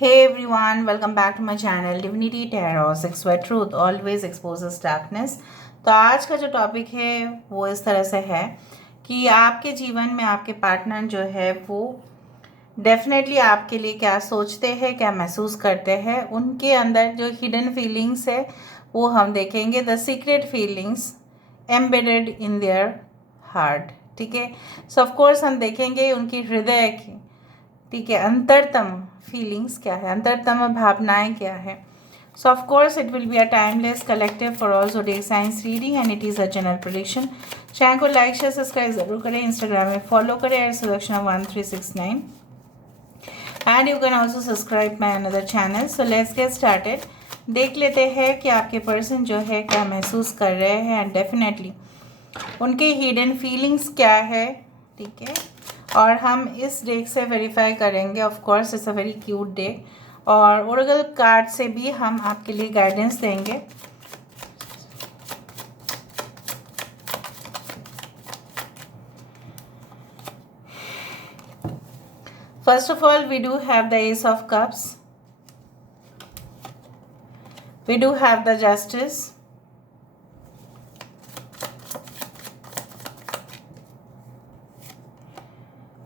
Hey everyone, welcome back to my channel Divinity Tarot 6 where truth always exposes darkness। तो आज का जो topic है वो इस तरह से है कि आपके जीवन में आपके पार्टनर जो है वो डेफिनेटली आपके लिए क्या सोचते हैं, क्या महसूस करते हैं, उनके अंदर जो हिडन फीलिंग्स है वो हम देखेंगे। The secret feelings embedded in their heart. ठीक है, सो ऑफ कोर्स हम देखेंगे उनकी हृदय की, ठीक है, अंतरतम फीलिंग्स क्या है, अंतरतम भावनाएं क्या है। सो of course it will be a timeless collective for all zodiac science reading and it is a general prediction. Channel को लाइक शेयर सब्सक्राइब जरूर करें, इंस्टाग्राम में फॉलो करें @selection1369 and you can also subscribe my another channel. So let's get started. देख लेते हैं कि आपके पर्सन जो है क्या महसूस कर रहे हैं एंड डेफिनेटली उनके हिडन फीलिंग्स क्या है। ठीक है, और हम इस डेक से वेरीफाई करेंगे। Of course it's a very cute deck, और ओरेकल कार्ड से भी हम आपके लिए गाइडेंस देंगे। First of all we do have the ace of cups, we do have the justice,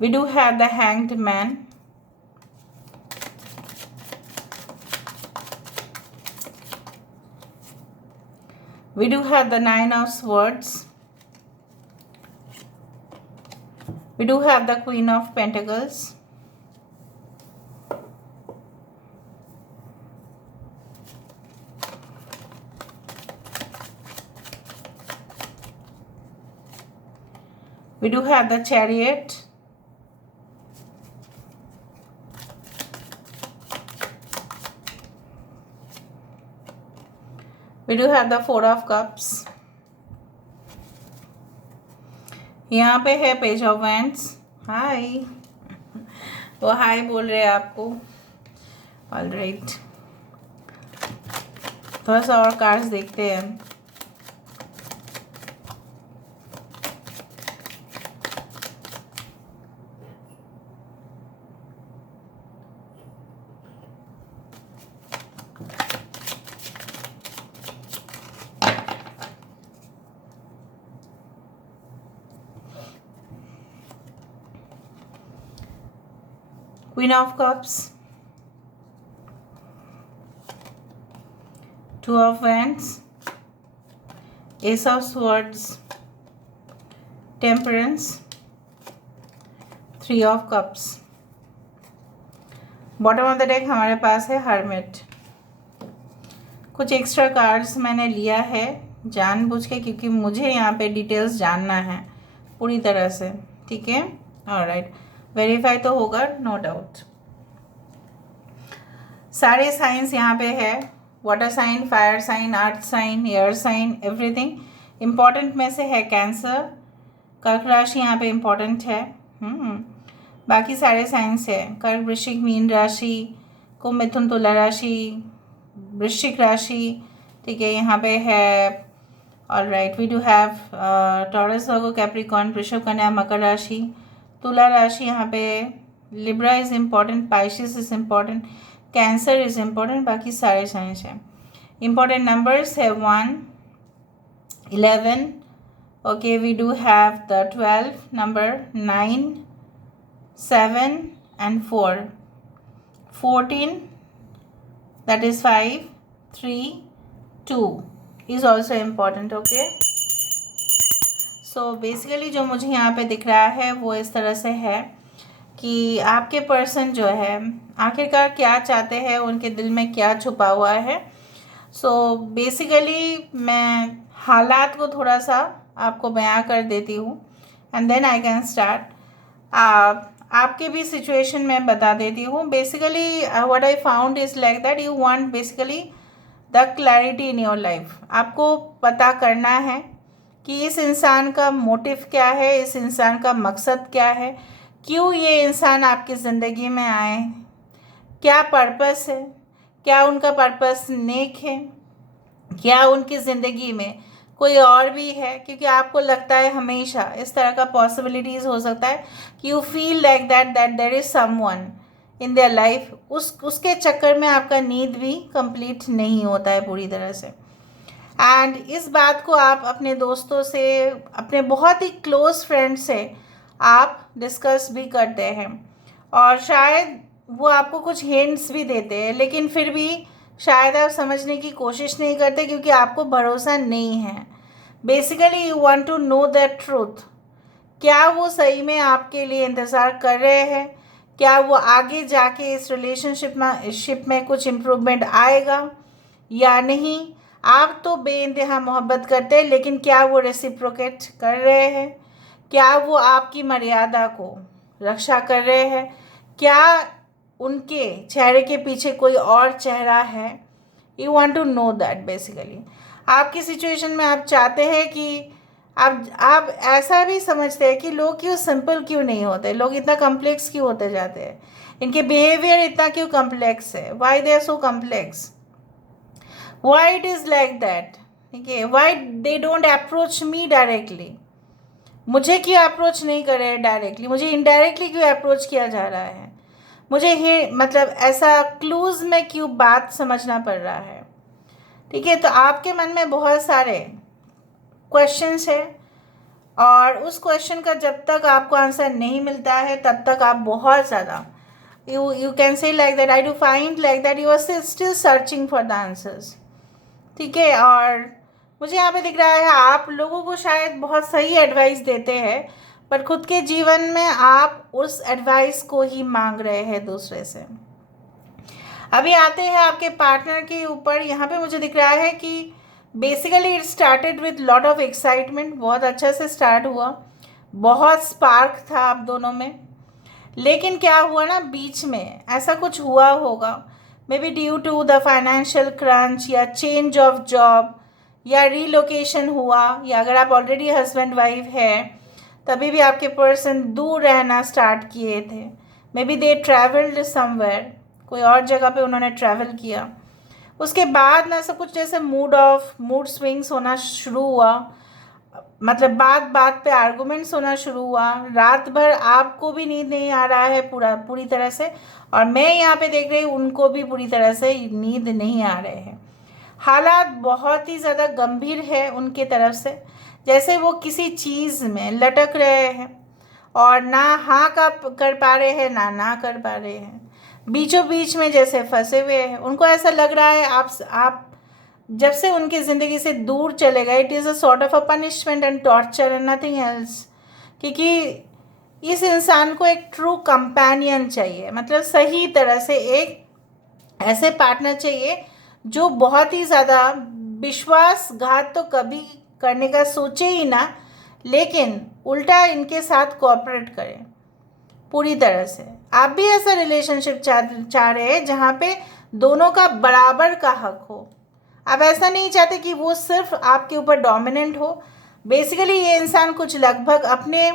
we do have the hanged man, we do have the nine of swords, we do have the queen of pentacles, we do have the chariot, we do have the four of cups, यहाँ पे है page of wands. हाय, वो हाय बोल रहे हैं आपको। All right, थोड़ा सा और कार्ड्स देखते हैं। Queen of Cups, Two of Wands, Ace of Swords, Temperance, Three of Cups। Bottom of the deck हमारे पास है हर्मिट। कुछ एक्स्ट्रा कार्ड्स मैंने लिया है जानबूझ के, क्योंकि मुझे यहाँ पे डिटेल्स जानना है पूरी तरह से। ठीक है, ऑलराइट, वेरीफाई तो होगा नो डाउट। सारे साइंस यहाँ पे है, water sign, fire sign, earth sign, air sign, everything. Important में से है कैंसर, कर्क राशि यहाँ पे इम्पॉर्टेंट है। बाकी सारे साइंस है कर्क, वृश्चिक, मीन राशि, कुंभ, मिथुन, तुला राशि, वृश्चिक राशि। ठीक है, यहाँ पे है। Alright, we do have Taurus, Virgo, Capricorn, Vrishabh, Kanya, Makar राशि, तुला राशि। यहाँ पे Libra is important, Pisces is important, cancer is important. बाकी सारे साइंस हैं। इम्पॉर्टेंट नंबर्स है 1, 11, okay, we do have the 12 number, 9, 7 and 4, 14, that is 5, 3, 2 is also important। okay, so basically जो मुझे यहाँ पे दिख रहा है वो इस तरह से है कि आपके पर्सन जो है आखिरकार क्या चाहते हैं, उनके दिल में क्या छुपा हुआ है। सो बेसिकली मैं हालात को थोड़ा सा आपको बयां कर देती हूँ and then I can start. आपके भी सिचुएशन में बता देती हूँ। Basically what I found is like that you want basically the clarity in your life. आपको पता करना है कि इस इंसान का मोटिव क्या है, इस इंसान का मकसद क्या है, क्यों ये इंसान आपकी ज़िंदगी में आए, क्या पर्पस है, क्या उनका पर्पस नेक है, क्या उनकी ज़िंदगी में कोई और भी है। क्योंकि आपको लगता है हमेशा इस तरह का पॉसिबिलिटीज़ हो सकता है कि you feel like that there is someone in their life, उसके चक्कर में आपका नींद भी कंप्लीट नहीं होता है पूरी तरह से। एंड इस बात को आप अपने दोस्तों से, अपने बहुत ही क्लोज फ्रेंड से आप डिस्कस भी करते हैं, और शायद वो आपको कुछ हिंट्स भी देते हैं, लेकिन फिर भी शायद आप समझने की कोशिश नहीं करते क्योंकि आपको भरोसा नहीं है। Basically you want to know the truth, क्या वो सही में आपके लिए इंतज़ार कर रहे हैं, क्या वो आगे जाके इस रिलेशनशिप में कुछ इम्प्रूवमेंट आएगा या नहीं। आप तो बेइंतहा मोहब्बत करते हैं, लेकिन क्या वो रेसिप्रोकेट कर रहे हैं, क्या वो आपकी मर्यादा को रक्षा कर रहे हैं, क्या उनके चेहरे के पीछे कोई और चेहरा है। You want to know that basically. आपकी सिचुएशन में आप चाहते हैं कि आप ऐसा भी समझते हैं कि लोग क्यों सिंपल क्यों नहीं होते, लोग इतना कम्प्लेक्स क्यों होते जाते हैं, इनके बिहेवियर इतना क्यों कम्प्लेक्स है, why they are so complex, why it is like that. ठीक है, why they don't approach me directly, मुझे क्यों अप्रोच नहीं कर रहे हैं डायरेक्टली, मुझे इनडायरेक्टली क्यों अप्रोच किया जा रहा है, मुझे ही मतलब ऐसा क्लूज़ में क्यों बात समझना पड़ रहा है। ठीक है, तो आपके मन में बहुत सारे क्वेश्चंस है, और उस क्वेश्चन का जब तक आपको आंसर नहीं मिलता है तब तक आप बहुत ज़्यादा you can say like that, I do find like that you are still searching for the answers. ठीक है, और मुझे यहाँ पे दिख रहा है आप लोगों को शायद बहुत सही एडवाइस देते हैं, पर खुद के जीवन में आप उस एडवाइस को ही मांग रहे हैं दूसरे से। अभी आते हैं आपके पार्टनर के ऊपर। यहाँ पे मुझे दिख रहा है कि basically it started with lot of excitement, बहुत अच्छा से स्टार्ट हुआ, बहुत स्पार्क था आप दोनों में, लेकिन क्या हुआ ना, बीच में ऐसा कुछ हुआ होगा, maybe due to the financial crunch या चेंज ऑफ जॉब या रीलोकेशन हुआ, या अगर आप ऑलरेडी हस्बैंड वाइफ है तभी भी आपके पर्सन दूर रहना स्टार्ट किए थे। May be they travelled somewhere, कोई और जगह पे उन्होंने ट्रैवल किया। उसके बाद ना सब कुछ जैसे मूड स्विंग्स होना शुरू हुआ, मतलब बात बात पे आर्गुमेंट्स होना शुरू हुआ, रात भर आपको भी नींद नहीं आ रहा है पूरी तरह से, और मैं यहाँ पे देख रही हूँ उनको भी पूरी तरह से नींद नहीं आ रहे हैं। हालात बहुत ही ज़्यादा गंभीर है उनके तरफ से, जैसे वो किसी चीज़ में लटक रहे हैं और ना हाँ का कर पा रहे हैं ना कर पा रहे हैं, बीचों बीच में जैसे फंसे हुए हैं। उनको ऐसा लग रहा है आप जब से उनकी ज़िंदगी से दूर चले गए, it is a sort of a punishment and torture and nothing else, क्योंकि इस इंसान को एक ट्रू कंपेनियन चाहिए, मतलब सही तरह से एक ऐसे पार्टनर चाहिए जो बहुत ही ज़्यादा विश्वासघात तो कभी करने का सोचे ही ना, लेकिन उल्टा इनके साथ कोऑपरेट करे पूरी तरह से। आप भी ऐसा रिलेशनशिप चाह रहे हैं जहाँ पे दोनों का बराबर का हक हो। आप ऐसा नहीं चाहते कि वो सिर्फ आपके ऊपर डोमिनेंट हो। बेसिकली ये इंसान कुछ लगभग अपने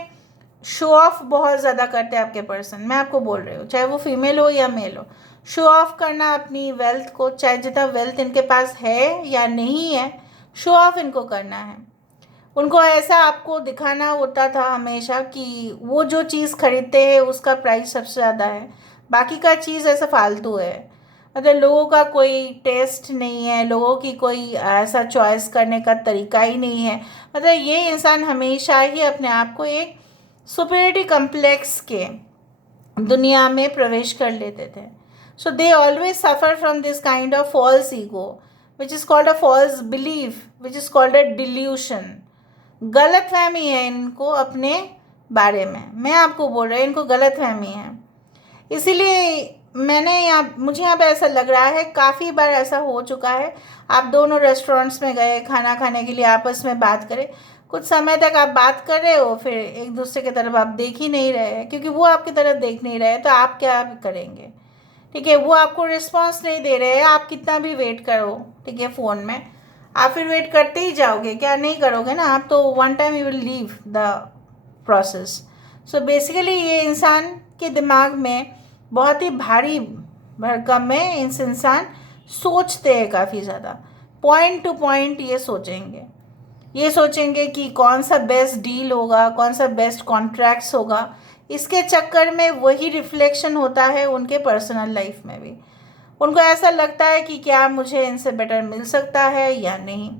शो ऑफ बहुत ज़्यादा करते हैं आपके पर्सन, मैं आपको बोल रही हूँ, चाहे वो फीमेल हो या मेल हो। शो ऑफ करना अपनी वेल्थ को, चाहे जितना वेल्थ इनके पास है या नहीं है, शो ऑफ इनको करना है। उनको ऐसा आपको दिखाना होता था हमेशा कि वो जो चीज़ खरीदते हैं उसका प्राइस सबसे ज़्यादा है, बाकी का चीज़ ऐसा फालतू है। मतलब लोगों का कोई टेस्ट नहीं है, लोगों की कोई ऐसा चॉइस करने का तरीका ही नहीं है। मतलब ये इंसान हमेशा ही अपने आप को एक सुपीरियरिटी कम्प्लेक्स के दुनिया में प्रवेश कर लेते थे। So they always suffer from this kind of false ego which is called a false belief which is called a delusion. गलत फहमी है इनको अपने बारे में, मैं आपको बोल रही हूँ इनको गलत फहमी है। इसीलिए मुझे यहाँ पे ऐसा लग रहा है, काफ़ी बार ऐसा हो चुका है, आप दोनों रेस्टोरेंट्स में गए खाना खाने के लिए, आपस में बात करें, कुछ समय तक आप बात कर रहे हो, फिर एक दूसरे की तरफ आप देख ही नहीं रहे हैं, क्योंकि वो आपकी तरफ देख नहीं रहे, तो आप क्या करेंगे। ठीक है, वो आपको रिस्पॉन्स नहीं दे रहे हैं, आप कितना भी वेट करो, ठीक है, फ़ोन में आप फिर वेट करते ही जाओगे, क्या नहीं करोगे ना आप, तो one time you will leave the process. So basically ये इंसान के दिमाग में बहुत ही भारी भरकम में इस इंसान सोचते हैं काफ़ी ज़्यादा, पॉइंट टू पॉइंट ये सोचेंगे कि कौन सा बेस्ट डील होगा, कौन सा बेस्ट कॉन्ट्रैक्ट्स होगा, इसके चक्कर में वही रिफ्लेक्शन होता है उनके पर्सनल लाइफ में भी। उनको ऐसा लगता है कि क्या मुझे इनसे बेटर मिल सकता है या नहीं।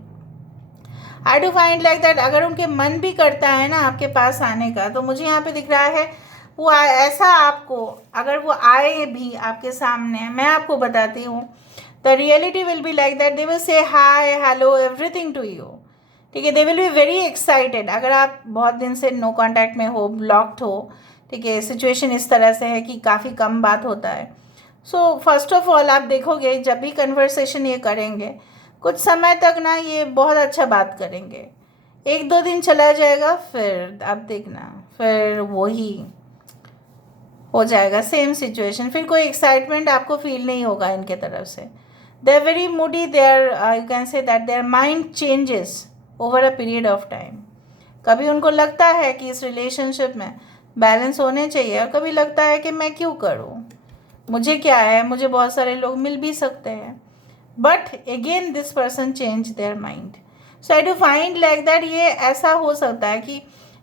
आई डू फाइंड लाइक दैट अगर उनके मन भी करता है ना आपके पास आने का, तो मुझे यहाँ पे दिख रहा है वो ऐसा आपको, अगर वो आए भी आपके सामने, मैं आपको बताती हूँ, the reality will be like that they will say hi hello everything to you. ठीक है, they will be very excited. अगर आप बहुत दिन से नो कांटेक्ट में हो, ब्लॉक्ड हो, ठीक है, सिचुएशन इस तरह से है कि काफ़ी कम बात होता है, सो फर्स्ट ऑफ ऑल आप देखोगे जब भी कन्वर्सेशन ये करेंगे, कुछ समय तक ना ये बहुत अच्छा बात करेंगे, 1-2 दिन चला जाएगा, फिर आप देखना फिर वही हो जाएगा सेम सिचुएशन, फिर कोई एक्साइटमेंट आपको फील नहीं होगा इनके तरफ से। They are very moody, they are you can say that their mind changes over a period of time. कभी उनको लगता है कि इस रिलेशनशिप में बैलेंस होने चाहिए, और कभी लगता है कि मैं क्यों करूँ, मुझे क्या है, मुझे बहुत सारे लोग मिल भी सकते हैं। But again this person change their mind. So I do find like that ये ऐसा हो सकता है कि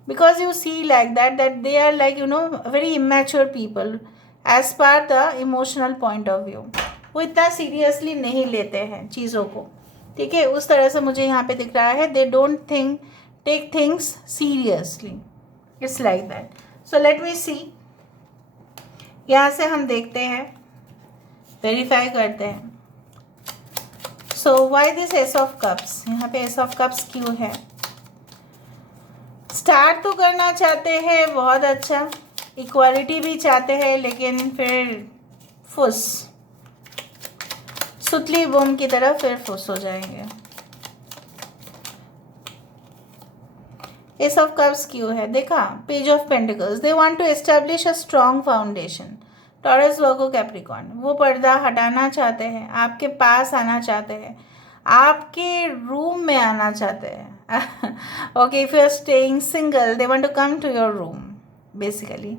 because you see like that they are like very immature people as per the emotional point of view. वो इतना seriously नहीं लेते हैं चीज़ों को, ठीक है, उस तरह से मुझे यहाँ पे दिख रहा है। They don't take things seriously, it's like that. So let me see, यहाँ से हम देखते हैं, वेरीफाई करते हैं। So why this ace of cups, यहाँ पे एस ऑफ कप्स क्यों है? स्टार्ट तो करना चाहते हैं, बहुत अच्छा, इक्वालिटी भी चाहते हैं, लेकिन फिर फुस, सुतली बम की तरह फिर फुस हो जाएंगे। एस ऑफ कप्स क्यों है? देखा, page of pentacles, they want to establish a strong foundation. Taurus, Virgo, Capricorn, वो पर्दा हटाना चाहते हैं, आपके पास आना चाहते हैं, आपके रूम में आना चाहते हैं। Okay, if you are staying single, they want to come to your room basically,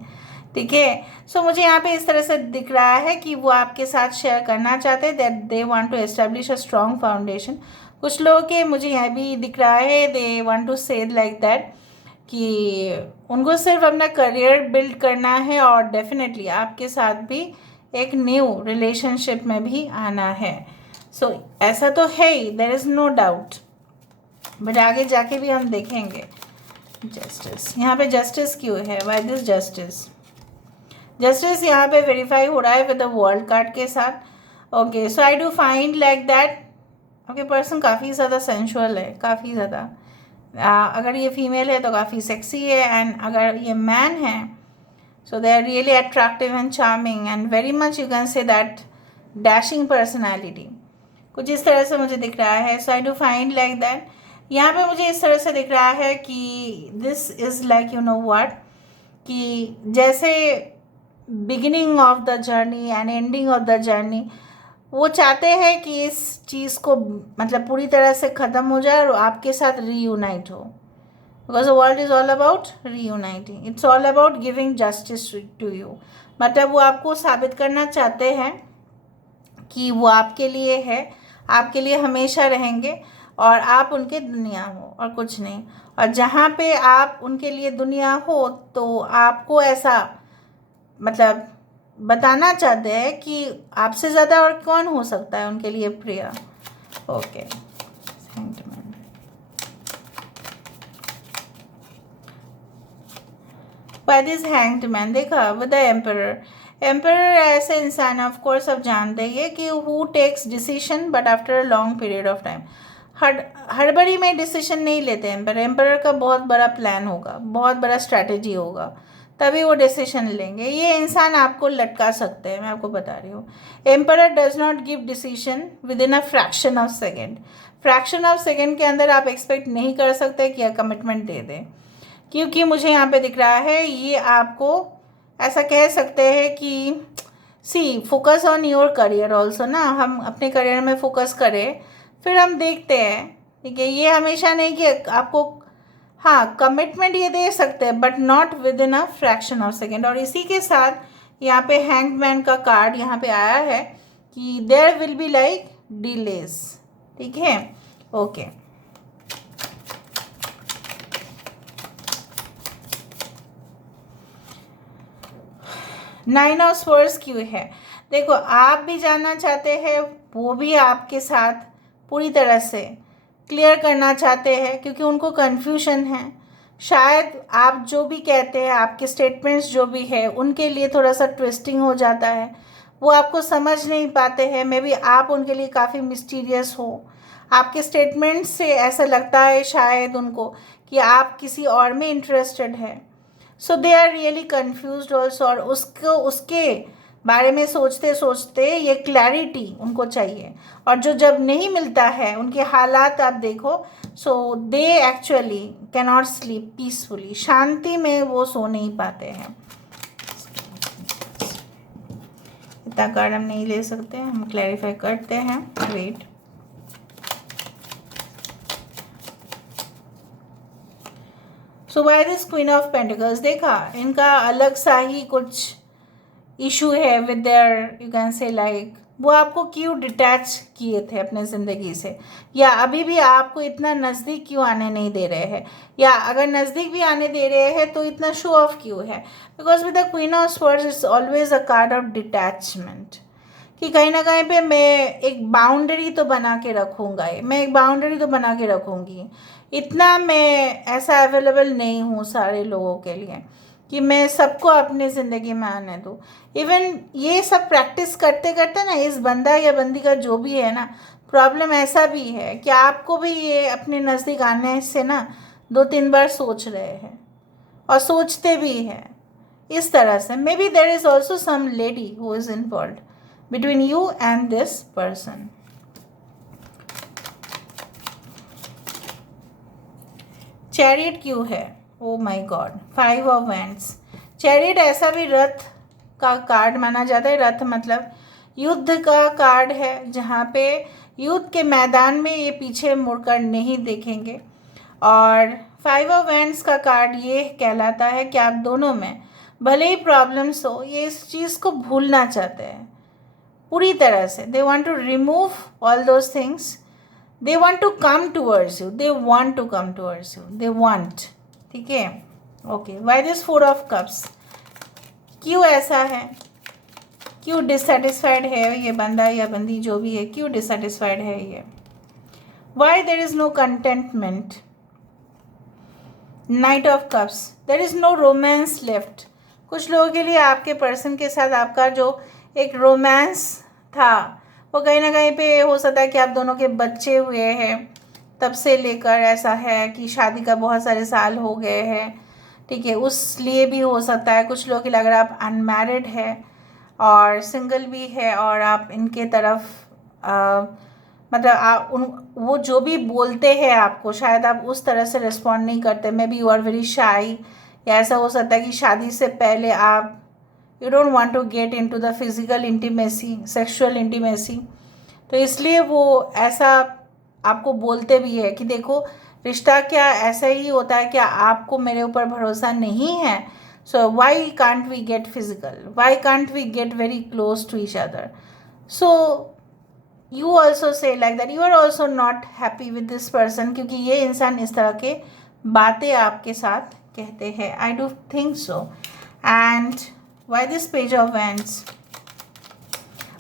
ठीक है। सो मुझे यहाँ पे इस तरह से दिख रहा है कि वो आपके साथ शेयर करना चाहते हैं, that they want to establish a strong foundation. कुछ लोगों के मुझे यह भी दिख रहा है, they want to say like that कि उनको सिर्फ अपना करियर बिल्ड करना है, और डेफिनेटली आपके साथ भी एक न्यू रिलेशनशिप में भी आना है। सो ऐसा तो है ही, there is no doubt, but आगे जाके भी हम देखेंगे। जस्टिस, यहाँ पे जस्टिस क्यों है? Why this justice? जस्टिस यहाँ पे वेरीफाई हो रहा है विद द वर्ल्ड कार्ड के साथ। Okay, so I do find like that okay, person काफ़ी ज़्यादा सेंशुअल है, काफ़ी ज़्यादा, अगर ये फीमेल है तो काफ़ी सेक्सी है, एंड अगर ये मैन है so they are really attractive and charming and very much you can say that dashing personality, कुछ इस तरह से मुझे दिख रहा है। So I do find like that यहाँ पे मुझे इस तरह से दिख रहा है कि this is like you know what, कि जैसे beginning of the journey and ending of the journey, वो चाहते हैं कि इस चीज़ को मतलब पूरी तरह से ख़त्म हो जाए और आपके साथ रीयूनाइट हो, because the world is all about reuniting, it's all about giving justice to you. मतलब वो आपको साबित करना चाहते हैं कि वो आपके लिए है, आपके लिए हमेशा रहेंगे, और आप उनके दुनिया हो और कुछ नहीं। और जहाँ पे आप उनके लिए दुनिया हो, तो आपको ऐसा मतलब बताना चाहते हैं कि आपसे ज़्यादा और कौन हो सकता है उनके लिए प्रिय। Okay, by this hanged man, देखा, विद द एम्परर। एम्परर ऐसे इंसान ऑफ कोर्स आप जानते हैं कि who takes decision but after a long period of time. हड़बड़ी में डिसीजन नहीं लेते एम्परर। एम्परर का बहुत बड़ा प्लान होगा, बहुत बड़ा स्ट्रैटेजी होगा, तभी वो डिसीजन लेंगे। ये इंसान आपको लटका सकते हैं, मैं आपको बता रही हूँ। Emperor does not give decision with in a fraction of second. Fraction of second के अंदर आप एक्सपेक्ट नहीं कर सकते कि कमिटमेंट दे दें, क्योंकि मुझे यहाँ पे दिख रहा है ये आपको ऐसा कह सकते हैं कि see focus on your career also ना, हम अपने करियर में फोकस करें, फिर हम देखते हैं, ठीक है। ये हमेशा नहीं कि आपको, हाँ, कमिटमेंट ये दे सकते हैं but not with in a fraction of second. और इसी के साथ यहाँ पे हैंग्ड मैन का कार्ड यहाँ पे आया है कि there will be like delays, ठीक है। ओके, नाइन ऑफ स्वर्ड्स क्यों है? देखो, आप भी जानना चाहते हैं, वो भी आपके साथ पूरी तरह से क्लियर करना चाहते हैं, क्योंकि उनको कन्फ्यूजन है। शायद आप जो भी कहते हैं, आपके स्टेटमेंट्स जो भी है, उनके लिए थोड़ा सा ट्विस्टिंग हो जाता है, वो आपको समझ नहीं पाते हैं। मे बी आप उनके लिए काफ़ी मिस्टीरियस हो। आपके स्टेटमेंट से ऐसा लगता है शायद उनको कि आप किसी और में इंटरेस्टेड है। So they are really confused also, और उसके बारे में सोचते सोचते ये क्लैरिटी उनको चाहिए, और जो जब नहीं मिलता है, उनके हालात आप देखो, so they actually can not sleep peacefully, शांति में वो सो नहीं पाते हैं। इतना कार्ड हम नहीं ले सकते, हम क्लैरिफाई करते हैं। Wait, so why this queen of pentacles? देखा, इनका अलग सा ही कुछ इशू है with their, you can say like, वो आपको क्यों डिटैच किए थे अपने ज़िंदगी से, या अभी भी आपको इतना नज़दीक क्यों आने नहीं दे रहे हैं, या अगर नज़दीक भी आने दे रहे हैं तो इतना शो ऑफ क्यों है? Because with the queen of swords it's always a card of detachment, कि कहीं ना कहीं पे मैं एक बाउंड्री तो बना के रखूँगा, मैं एक बाउंड्री तो बना के रखूँगी। इतना मैं ऐसा अवेलेबल नहीं हूँ सारे लोगों के लिए कि मैं सबको अपनी ज़िंदगी में आने दूँ। इवन ये सब प्रैक्टिस करते करते ना, इस बंदा या बंदी का जो भी है ना, प्रॉब्लम ऐसा भी है कि आपको भी ये अपने नज़दीक आने से ना 2-3 बार सोच रहे हैं, और सोचते भी हैं इस तरह से। Maybe there is also some lady who is involve between you and this person. Chariot क्यों है? Oh my God, 5 of wands. Chariot ऐसा भी रथ का कार्ड माना जाता है। रथ मतलब युद्ध का कार्ड है, जहाँ पे युद्ध के मैदान में ये पीछे मुड़कर नहीं देखेंगे। और 5 ऑफ वैंड्स का कार्ड ये कहलाता है कि आप दोनों में भले ही प्रॉब्लम्स हो, ये इस चीज़ को भूलना चाहते हैं पूरी तरह से। They want to remove all those things, they want to come towards you, they want to come towards you, they want. ठीक है, okay. Why this 4 of cups? क्यों ऐसा है? क्यों डिससेटिस्फाइड है ये बंदा या बंदी जो भी है, क्यों डिससेटिस्फाइड है ये? Why there is no contentment? Knight of cups, there is no romance left. कुछ लोगों के लिए आपके पर्सन के साथ आपका जो एक रोमांस था, वो कहीं ना कहीं पे हो सकता है कि आप दोनों के बच्चे हुए हैं, तब से लेकर ऐसा है कि शादी का बहुत सारे साल हो गए हैं। ठीक है, उस लिए भी हो सकता है। कुछ लोग के लिए अगर आप अनमैरिड है और सिंगल भी है, और आप इनके तरफ मतलब वो जो भी बोलते हैं आपको, शायद आप उस तरह से रिस्पॉन्ड नहीं करते। Maybe you are very shy, या ऐसा हो सकता है कि शादी से पहले आप you don't want to get into the physical intimacy, sexual intimacy, तो इसलिए वो ऐसा आपको बोलते भी है कि देखो, रिश्ता क्या ऐसा ही होता है, क्या आपको मेरे ऊपर भरोसा नहीं है? So why can't we get physical, why can't we get very close to each other? So you also say like that, you are also not happy with this person, क्योंकि ये इंसान इस तरह के बातें आपके साथ कहते हैं। I do think so. And why this page of wands?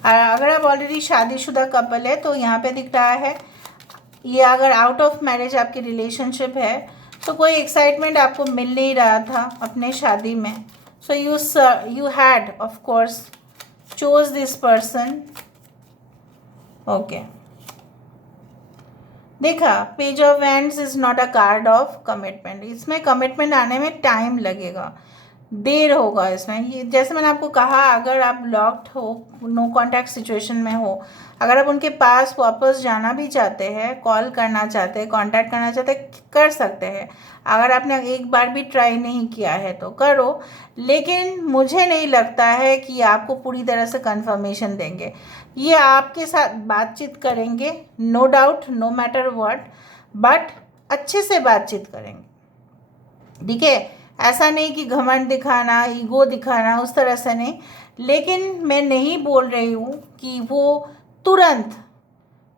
अगर आप ऑलरेडी शादीशुदा कपल है तो यहाँ पे दिख रहा है, ये अगर आउट ऑफ मैरिज आपकी रिलेशनशिप है तो कोई एक्साइटमेंट आपको मिल नहीं रहा था अपने शादी में। So you had of course chose this person. Okay, देखा, page of wands is not a card of commitment. इसमें कमिटमेंट आने में टाइम लगेगा, देर होगा इसमें। ये जैसे मैंने आपको कहा, अगर आप लॉक्ड हो, नो कॉन्टैक्ट सिचुएशन में हो, अगर आप उनके पास वापस जाना भी चाहते हैं, कॉल करना चाहते हैं, कांटेक्ट करना चाहते हैं, कर सकते हैं। अगर आपने एक बार भी ट्राई नहीं किया है तो करो, लेकिन मुझे नहीं लगता है कि आपको पूरी तरह से कंफर्मेशन देंगे। ये आपके साथ बातचीत करेंगे, no doubt, no matter what, but अच्छे से बातचीत करेंगे। ठीक है, ऐसा नहीं कि घमंड दिखाना, ईगो दिखाना, उस तरह से नहीं। लेकिन मैं नहीं बोल रही हूँ कि वो तुरंत,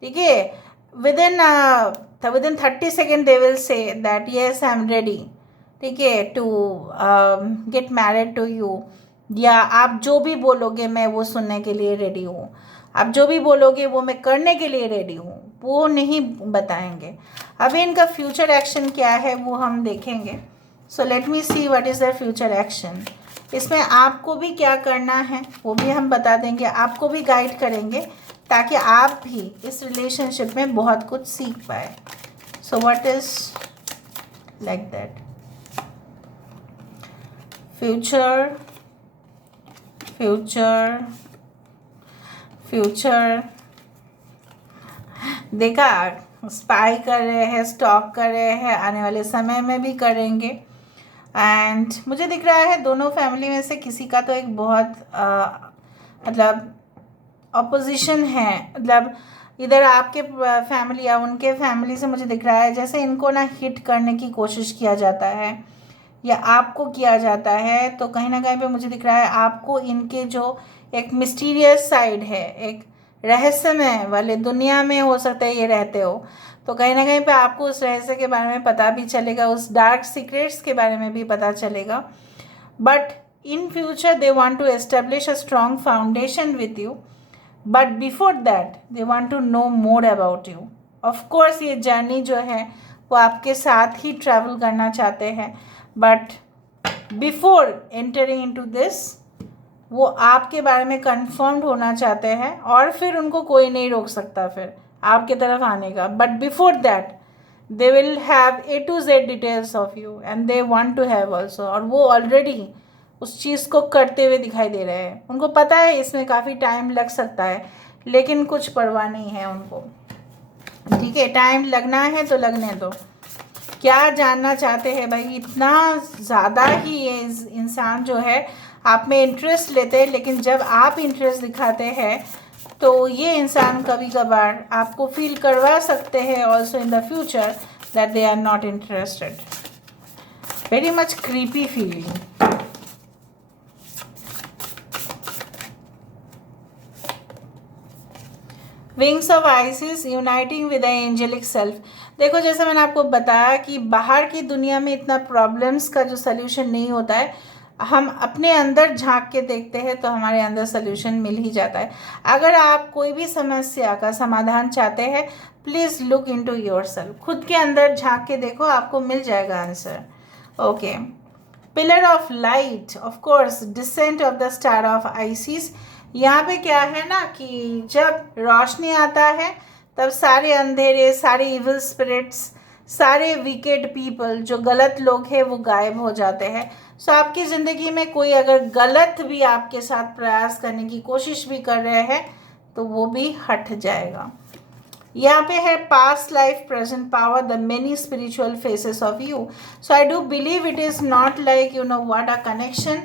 ठीक है, within 30 second they will say that yes I am ready, ठीक है, to get married to you. या आप जो भी बोलोगे मैं वो सुनने के लिए रेडी हूँ, आप जो भी बोलोगे वो मैं करने के लिए रेडी हूँ, वो नहीं बताएंगे। अभी इनका फ्यूचर एक्शन क्या है वो हम देखेंगे। सो let me see what is the future action. इसमें आपको भी क्या करना है वो भी हम बता देंगे, आपको भी गाइड करेंगे ताकि आप भी इस रिलेशनशिप में बहुत कुछ सीख पाए। So what is like that future, future, future. देखा, स्पाई कर रहे हैं, स्टॉक कर रहे हैं, आने वाले समय में भी करेंगे। एंड मुझे दिख रहा है दोनों फैमिली में से किसी का तो एक बहुत मतलब अपोजिशन है, मतलब इधर आपके फैमिली या उनके फैमिली से मुझे दिख रहा है जैसे इनको ना हिट करने की कोशिश किया जाता है या आपको किया जाता है। तो कहीं ना कहीं पे मुझे दिख रहा है आपको इनके जो एक मिस्टीरियस साइड है, एक रहस्यमय वाले दुनिया में हो सकता है ये रहते हो, तो कहीं ना कहीं पे आपको उस रहस्य के बारे में पता भी चलेगा, उस डार्क सीक्रेट्स के बारे में भी पता चलेगा। But in future they want to establish a strong foundation with you, but before that they want to know more about you. Of course ये जर्नी जो है वो आपके साथ ही ट्रैवल करना चाहते हैं, but before entering into this वो आपके बारे में कंफर्म्ड होना चाहते हैं और फिर उनको कोई नहीं रोक सकता फिर आपके तरफ आने का। But before that they will have A to Z details of you and they want to have also, और वो ऑलरेडी उस चीज़ को करते हुए दिखाई दे रहे हैं। उनको पता है इसमें काफ़ी टाइम लग सकता है, लेकिन कुछ परवाह नहीं है उनको। ठीक है, टाइम लगना है तो लगने दो। क्या जानना चाहते हैं भाई, इतना ज़्यादा ही ये इंसान जो है आप में इंटरेस्ट लेते हैं, लेकिन जब आप इंटरेस्ट दिखाते हैं तो ये इंसान कभी कभार आपको फील करवा सकते हैं also in the future that they are not interested. Very much creepy feeling. Wings of Isis uniting with the angelic self. देखो, जैसे मैंने आपको बताया कि बाहर की दुनिया में इतना प्रॉब्लम्स का जो सल्यूशन नहीं होता है, हम अपने अंदर झांक के देखते हैं तो हमारे अंदर सल्यूशन मिल ही जाता है। अगर आप कोई भी समस्या का समाधान चाहते हैं, प्लीज़ लुक इनटू योरसेल्फ। खुद के अंदर झांक के देखो, आपको मिल जाएगा answer. Okay, pillar of light, of course descent of the star of ISIS. यहाँ पे क्या है ना कि जब रोशनी आता है तब सारे अंधेरे, सारे इविल स्पिरिट्स, सारे विकेड पीपल, जो गलत लोग हैं वो गायब हो जाते हैं। सो आपकी ज़िंदगी में कोई अगर गलत भी आपके साथ प्रयास करने की कोशिश भी कर रहे हैं तो वो भी हट जाएगा। यहाँ पे है past life present power the many spiritual faces of you. So I do believe it is not like you know what a connection,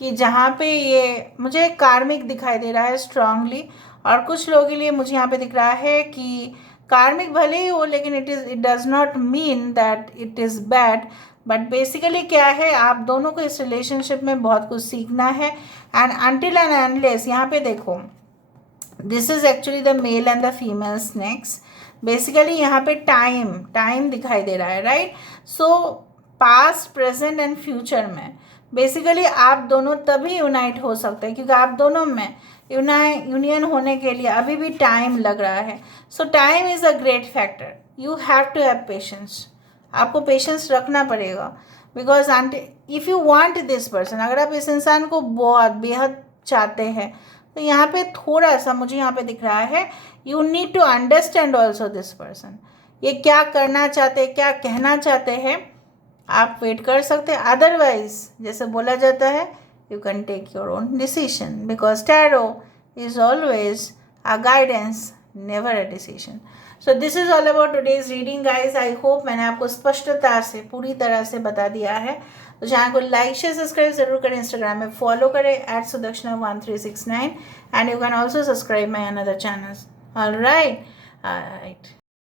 कि जहाँ पे ये मुझे कार्मिक दिखाई दे रहा है स्ट्रांगली, और कुछ लोगों के लिए मुझे यहाँ पे दिख रहा है कि कार्मिक भले ही हो लेकिन it does not mean that it is bad. But basically क्या है, आप दोनों को इस रिलेशनशिप में बहुत कुछ सीखना है। एंड अनटिल एंड अनलेस, यहाँ पे देखो, this is actually the male and the female snakes. Basically यहाँ पे टाइम दिखाई दे रहा है, right. So past, present and future में बेसिकली आप दोनों तभी यूनाइट हो सकते हैं क्योंकि आप दोनों में यूनियन होने के लिए अभी भी टाइम लग रहा है। So time is a great factor, you have to have patience. आपको पेशेंस रखना पड़ेगा, because if you want this person, अगर आप इस इंसान को बहुत बेहद चाहते हैं तो यहाँ पे थोड़ा सा मुझे यहाँ पे दिख रहा है, you need to understand also this person. ये क्या करना चाहते हैं, क्या कहना चाहते हैं, आप वेट कर सकते हैं। अदरवाइज जैसे बोला जाता है, you can take your own decision, because tarot is always a guidance, never a decision. So this is all about today's reading guys. I hope मैंने आपको स्पष्टता से पूरी तरह से बता दिया है। तो चैनल को लाइक शेयर सब्सक्राइब जरूर करें, इंस्टाग्राम में फॉलो करें @Sudakshana1369 and you can also subscribe my another channel. All right.